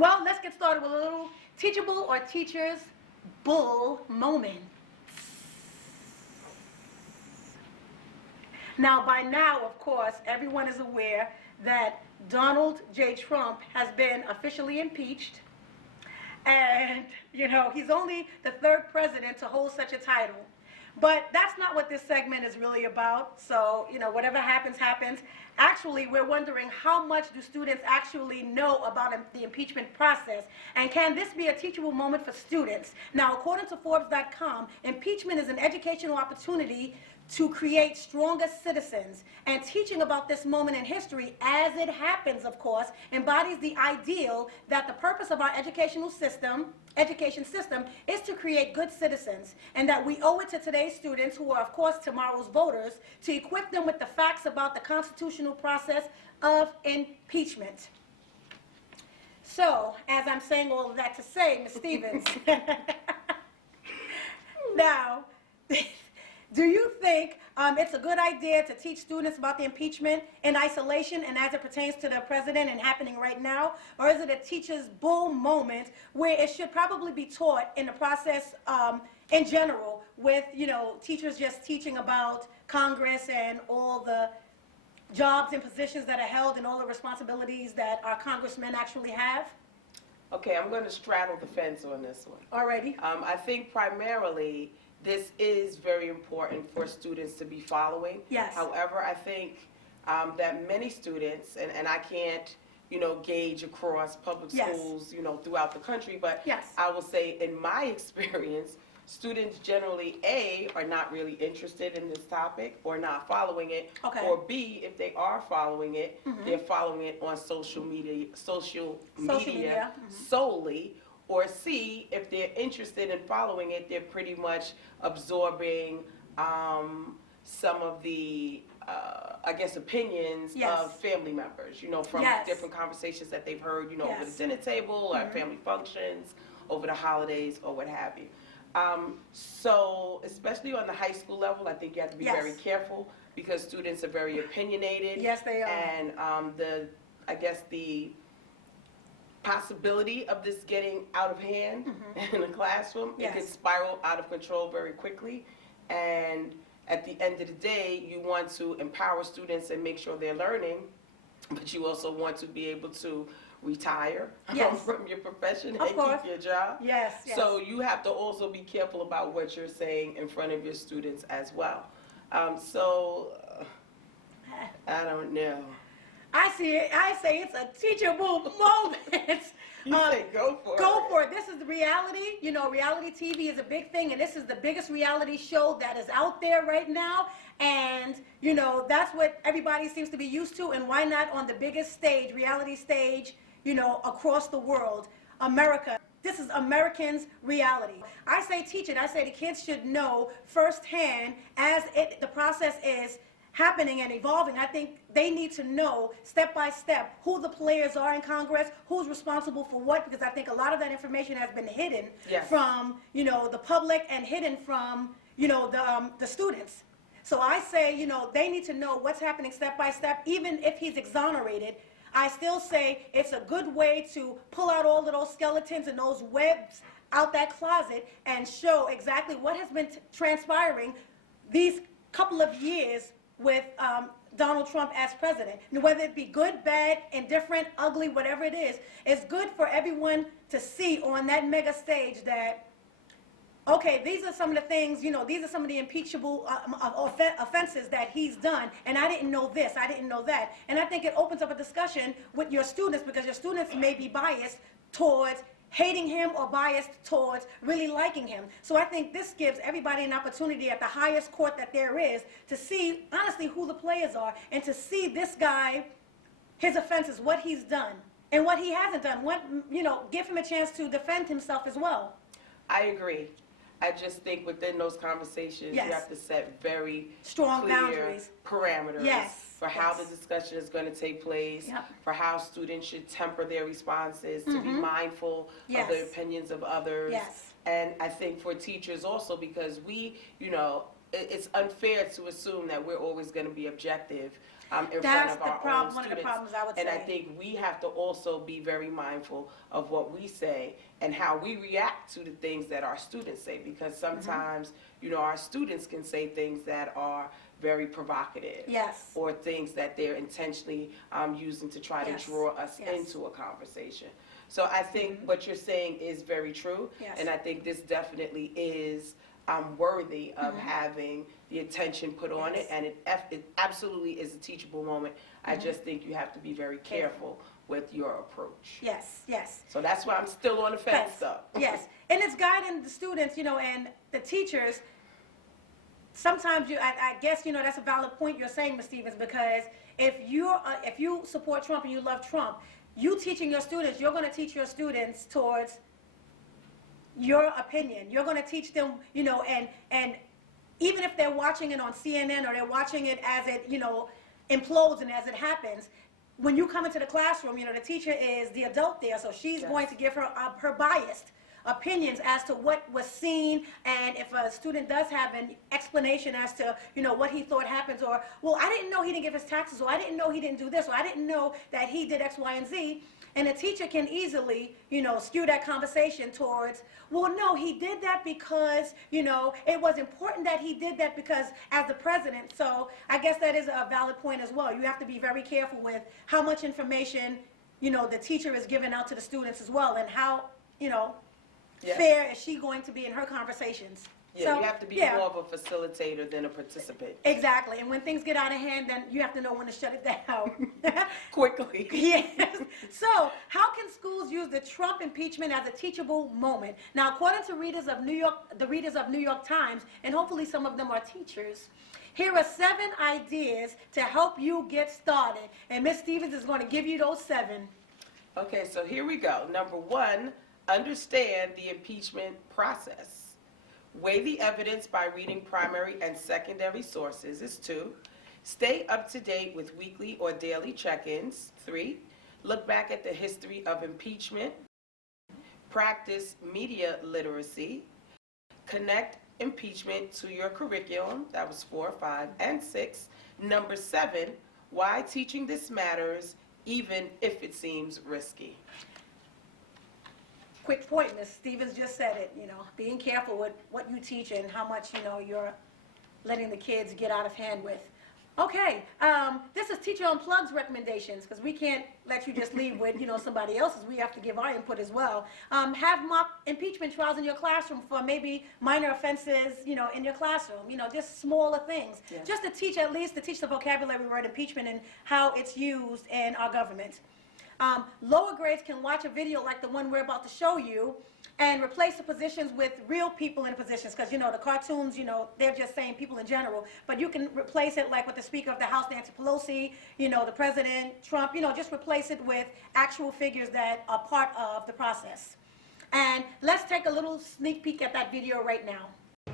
Well, let's get started with a little teachable or teacher's bull moment. Now, by now, of course, everyone is aware that Donald J. Trump has been officially impeached. And, he's only the third president to hold such a title. But that's not what this segment is really about. So, whatever happens, happens. Actually, we're wondering how much do students actually know about the impeachment process? And can this be a teachable moment for students? Now, according to Forbes.com, impeachment is an educational opportunity to create stronger citizens. And teaching about this moment in history, as it happens, of course, embodies the ideal that the purpose of our education system is to create good citizens, and that we owe it to today's students, who are, of course, tomorrow's voters, to equip them with the facts about the constitutional process of impeachment. So, as I'm saying all of that to say, Ms. Stevens, now, do you think it's a good idea to teach students about the impeachment in isolation and as it pertains to the president and happening right now? Or is it a teacher's bull moment where it should probably be taught in the process in general, with, teachers just teaching about Congress and all the jobs and positions that are held and all the responsibilities that our congressmen actually have? Okay, I'm going to straddle the fence on this one. Alrighty. I think primarily this is very important for students to be following. Yes. However, I think that many students, and I can't, gauge across public Yes. schools, throughout the country, but Yes. I will say in my experience, students generally, A, are not really interested in this topic or not following it, Okay. or B, if they are following it, they're following it on social media media. solely. Or C, if they're interested in following it, they're pretty much absorbing some of the, opinions Yes. of family members, from Yes. different conversations that they've heard, over Yes. the dinner table or at family functions, over the holidays, or what have you. So, especially on the high school level, I think you have to be Yes. very careful, because students are very opinionated. Yes, they are. And the possibility of this getting out of hand in a classroom, Yes. it could spiral out of control very quickly. And at the end of the day, you want to empower students and make sure they're learning, but you also want to be able to retire Yes. from your profession Of and course. keep your job. Yes, yes. So you have to also be careful about what you're saying in front of your students as well. I don't know. I see it. I say it's a teachable moment. You say go for it. Go for it. This is the reality. Reality TV is a big thing, and this is the biggest reality show that is out there right now. And, that's what everybody seems to be used to. And why not on the biggest stage, reality stage, across the world, America? This is Americans' reality. I say teach it. I say the kids should know firsthand as the process is happening and evolving. I think they need to know step by step who the players are in Congress, who's responsible for what, because I think a lot of that information has been hidden Yes. from, the public, and hidden from, the students. So I say, they need to know what's happening step by step. Even if he's exonerated, I still say it's a good way to pull out all of those skeletons and those webs out that closet and show exactly what has been transpiring these couple of years with Donald Trump as president. And whether it be good, bad, indifferent, ugly, whatever it is, it's good for everyone to see on that mega stage that, okay, these are some of the things, these are some of the impeachable offenses that he's done, and I didn't know this, I didn't know that. And I think it opens up a discussion with your students, because your students may be biased towards hating him or biased towards really liking him. So I think this gives everybody an opportunity at the highest court that there is to see, honestly, who the players are, and to see this guy, his offenses, what he's done, and what he hasn't done. Give him a chance to defend himself as well. I agree. I just think within those conversations, Yes. you have to set very Strong clear boundaries. parameters Yes. for how Yes. the discussion is going to take place, Yep. for how students should temper their responses, to be mindful Yes. of the opinions of others. Yes. And I think for teachers also, because we, it's unfair to assume that we're always going to be objective in That's front of the our problem, own one of the students. problems I would And I say. think we have to also be very mindful of what we say and how we react to the things that our students say, because sometimes, you know, our students can say things that are very provocative. Yes. Or things that they're intentionally using to try Yes. to draw us Yes. into a conversation. So I think what you're saying is very true. Yes. And I think this definitely is worthy of having the attention put on it, and it absolutely is a teachable moment. I just think you have to be very careful with your approach. Yes, yes. So that's why I'm still on the fence, Fence. though. Yes, and it's guiding the students, you know, and the teachers. Sometimes I guess, you know, that's a valid point you're saying, Ms. Stevens, because if you support Trump and you love Trump, you teaching your students, you're going to teach your students towards your opinion. You're going to teach them, you know, and even if they're watching it on CNN or they're watching it as it, you know, implodes and as it happens, when you come into the classroom, you know, the teacher is the adult there, so she's going to give her biased opinions as to what was seen, and if a student does have an explanation as to, you know, what he thought happens, or, well, I didn't know he didn't give his taxes, or I didn't know he didn't do this, or I didn't know that he did X, Y, and Z, and a teacher can easily, you know, skew that conversation towards, well, no, he did that because, you know, it was important that he did that because as the president. So I guess that is a valid point as well. You have to be very careful with how much information, you know, the teacher is giving out to the students as well, and how, you know, fair is she going to be in her conversations. Yeah, So, you have to be more of a facilitator than a participant. Exactly, and when things get out of hand, then you have to know when to shut it down. Quickly. Yes. So, how can schools use the Trump impeachment as a teachable moment? Now, according to the readers of New York Times, and hopefully some of them are teachers, here are 7 ideas to help you get started. And Ms. Stevens is going to give you those 7. Okay, so here we go. Number 1, understand the impeachment process. Weigh the evidence by reading primary and secondary sources is 2. Stay up to date with weekly or daily check-ins, 3. Look back at the history of impeachment. Practice media literacy. Connect impeachment to your curriculum, that was 4, 5, and 6. Number 7, why teaching this matters even if it seems risky. Quick point, Ms. Stevens just said it, you know, being careful with what you teach and how much, you know, you're letting the kids get out of hand with. Okay, this is Teacher Unplugged's recommendations, because we can't let you just leave with, you know, somebody else's. We have to give our input as well. Have mock impeachment trials in your classroom for maybe minor offenses, you know, in your classroom, you know, just smaller things. Yeah. Just to teach, at least to teach the vocabulary word impeachment and how it's used in our government. Lower grades can watch a video like the one we're about to show you and replace the positions with real people in positions, because, you know, the cartoons, you know, they're just saying people in general, but you can replace it like with the Speaker of the House, Nancy Pelosi, you know, the President, Trump, you know, just replace it with actual figures that are part of the process. And let's take a little sneak peek at that video right now.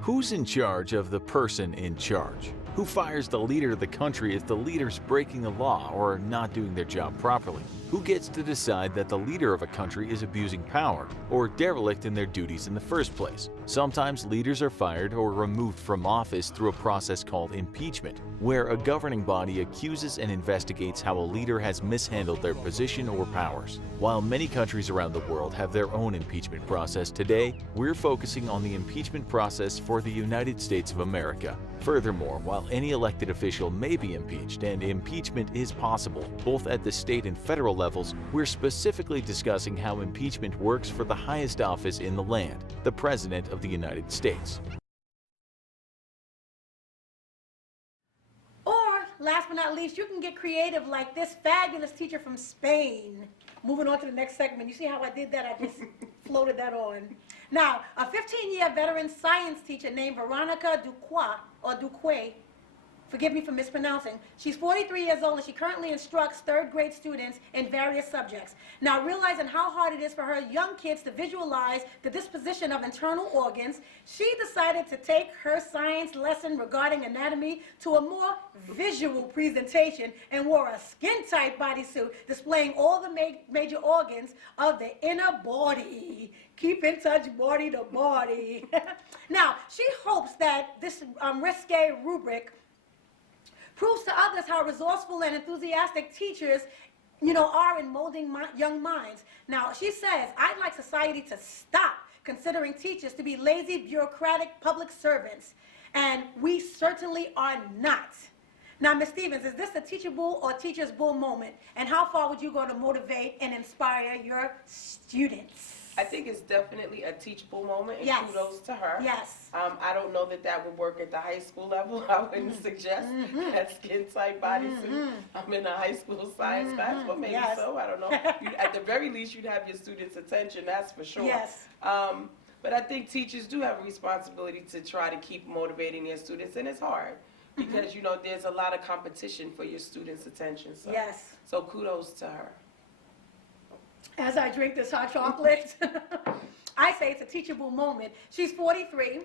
Who's in charge of the person in charge? Who fires the leader of the country if the leader's breaking the law or not doing their job properly? Who gets to decide that the leader of a country is abusing power or derelict in their duties in the first place? Sometimes leaders are fired or removed from office through a process called impeachment, where a governing body accuses and investigates how a leader has mishandled their position or powers. While many countries around the world have their own impeachment process today, we're focusing on the impeachment process for the United States of America. Furthermore, while any elected official may be impeached and impeachment is possible, both at the state and federal levels, we're specifically discussing how impeachment works for the highest office in the land, the President of the United States. Or, last but not least, you can get creative like this fabulous teacher from Spain. Moving on to the next segment. You see how I did that? I just floated that on. Now, a 15-year veteran science teacher named Veronica Duque Forgive me for mispronouncing. She's 43 years old and she currently instructs third grade students in various subjects. Now, realizing how hard it is for her young kids to visualize the disposition of internal organs, she decided to take her science lesson regarding anatomy to a more visual presentation and wore a skin-tight bodysuit displaying all the major organs of the inner body. Keep in touch, body to body. Now, she hopes that this risque rubric proves to others how resourceful and enthusiastic teachers, are in molding young minds. Now, she says, I'd like society to stop considering teachers to be lazy, bureaucratic public servants. And we certainly are not. Now, Ms. Stevens, is this a teachable or teacher's bull moment? And how far would you go to motivate and inspire your students? I think it's definitely a teachable moment, and Yes. kudos to her. Yes. I don't know that would work at the high school level. I wouldn't suggest that skin-tight bodysuit. I'm in a high school science class, well, maybe Yes. so, I don't know. At the very least, you'd have your students' attention, that's for sure. Yes. But I think teachers do have a responsibility to try to keep motivating their students, and it's hard because, there's a lot of competition for your students' attention. So, Yes. So kudos to her. As I drink this hot chocolate, I say it's a teachable moment. She's 43.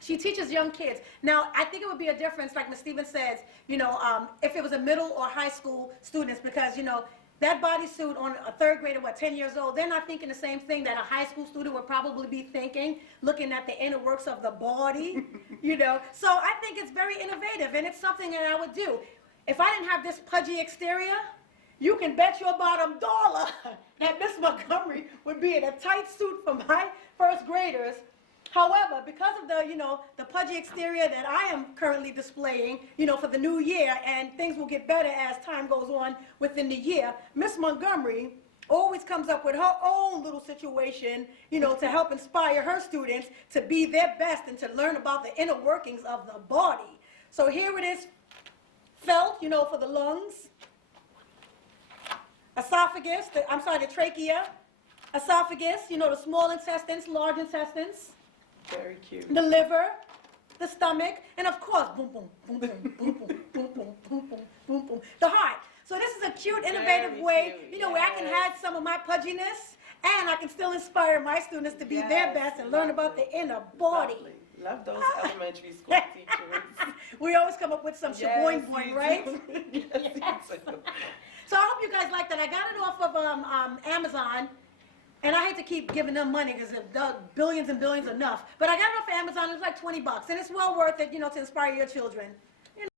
She teaches young kids. Now, I think it would be a difference, like Ms. Stevens says, if it was a middle or high school students, because, that bodysuit on a third grader, 10 years old, they're not thinking the same thing that a high school student would probably be thinking, looking at the inner works of the body, So I think it's very innovative, and it's something that I would do. If I didn't have this pudgy exterior, you can bet your bottom dollar that Miss Montgomery would be in a tight suit for my first graders. However, because of the pudgy exterior that I am currently displaying, for the new year, and things will get better as time goes on within the year, Miss Montgomery always comes up with her own little situation, to help inspire her students to be their best and to learn about the inner workings of the body. So here it is, felt, for the lungs. Esophagus, the trachea, esophagus, the small intestines, large intestines, Very cute. the liver, the stomach, and of course, boom, boom, boom, boom, boom, boom, boom, boom, boom, boom, boom, boom, the heart. So this is a cute, innovative Very way, cute, where I can yes. hide some of my pudginess, and I can still inspire my students to be their Yes, best and learn about lovely. the inner body. Lovely. Love those elementary school teachers. We always come up with some shaboing boing, you right? do. Yes, you do. So I hope you guys like that. I got it off of Amazon, and I hate to keep giving them money because billions and billions enough. But I got it off of Amazon. It was like $20, and it's well worth it, to inspire your children.